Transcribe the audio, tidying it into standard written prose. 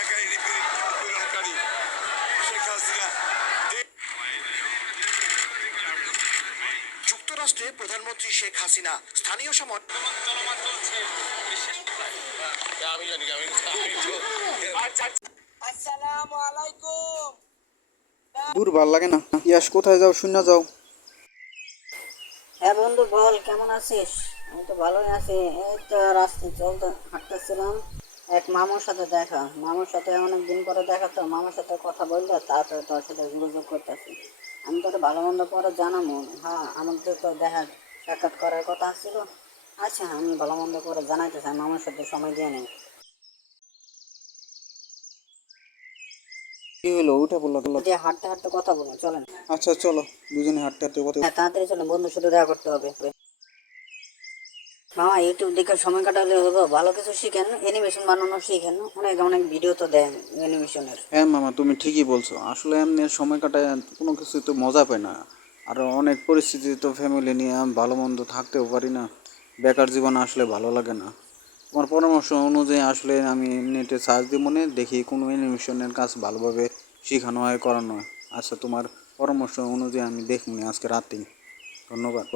হত্যাকারী নিপীড়নকারী শেখ হাসিনা। যুক্তরাষ্ট্রে প্রধানমন্ত্রী শেখ হাসিনা স্থানীয় সময় আসসালামু আলাইকুম। দূর ভাল লাগে না। ইয়াস কোথায় যাও, শূন্য যাও। হ্যাঁ বন্ধু বল, কেমন আছিস? আমি তো ভালোই আছি। এই তো রাস্তায় চলতে হাঁটতেছিলাম, এক মামার সাথে দেখা। মামার সাথে অনেক দিন পরে দেখা, তো মামার সাথে কথা বললে তারপরে তোর সাথে যোগাযোগ করতেছি। আমি তোর ভালো মন্দ পরে জানাবো। হ্যাঁ, আমাদের তো দেখা সাক্ষাৎ করার কথা ছিল। আচ্ছা, আমি ভালো মন্দ করে জানাইতে চাই, মামার সাথে সময় দিয়ে নেই। কি হলো, উঠে পড়লো? যে হাঁটতে হাঁটতে কথা বলবো, চলেন। আচ্ছা চলো, দুজনে হাঁটতে হাঁটতে কথা। হ্যাঁ, তাড়াতাড়ি চলেন, বন্ধুর সাথে দেখা করতে হবে। মামা ইউটিউব দেখে সময় কাটালে হলো, ভালো কিছু শিখেন, অ্যানিমেশন বানানো শিখেন, অনেক অনেক ভিডিও তো দেন অ্যানিমেশনের। হ্যাঁ মামা, তুমি ঠিকই বলছো। আসলে এমনি সময় কাটায় কোনো কিছু তো মজা পায় না। আর অনেক পরিস্থিতি তো ফ্যামিলি নিয়ে ভালো মন্দ থাকতেও পারি না। বেকার জীবন আসলে ভালো লাগে না। তোমার পরামর্শ অনুযায়ী আসলে আমি নেটে সার্চ দিয়ে মনে দেখি কোনো অ্যানিমেশনের কাজ ভালোভাবে শেখানো হয়, করানো হয়। আচ্ছা, তোমার পরামর্শ অনুযায়ী আমি দেখুন আজকে রাতেই। ধন্যবাদ।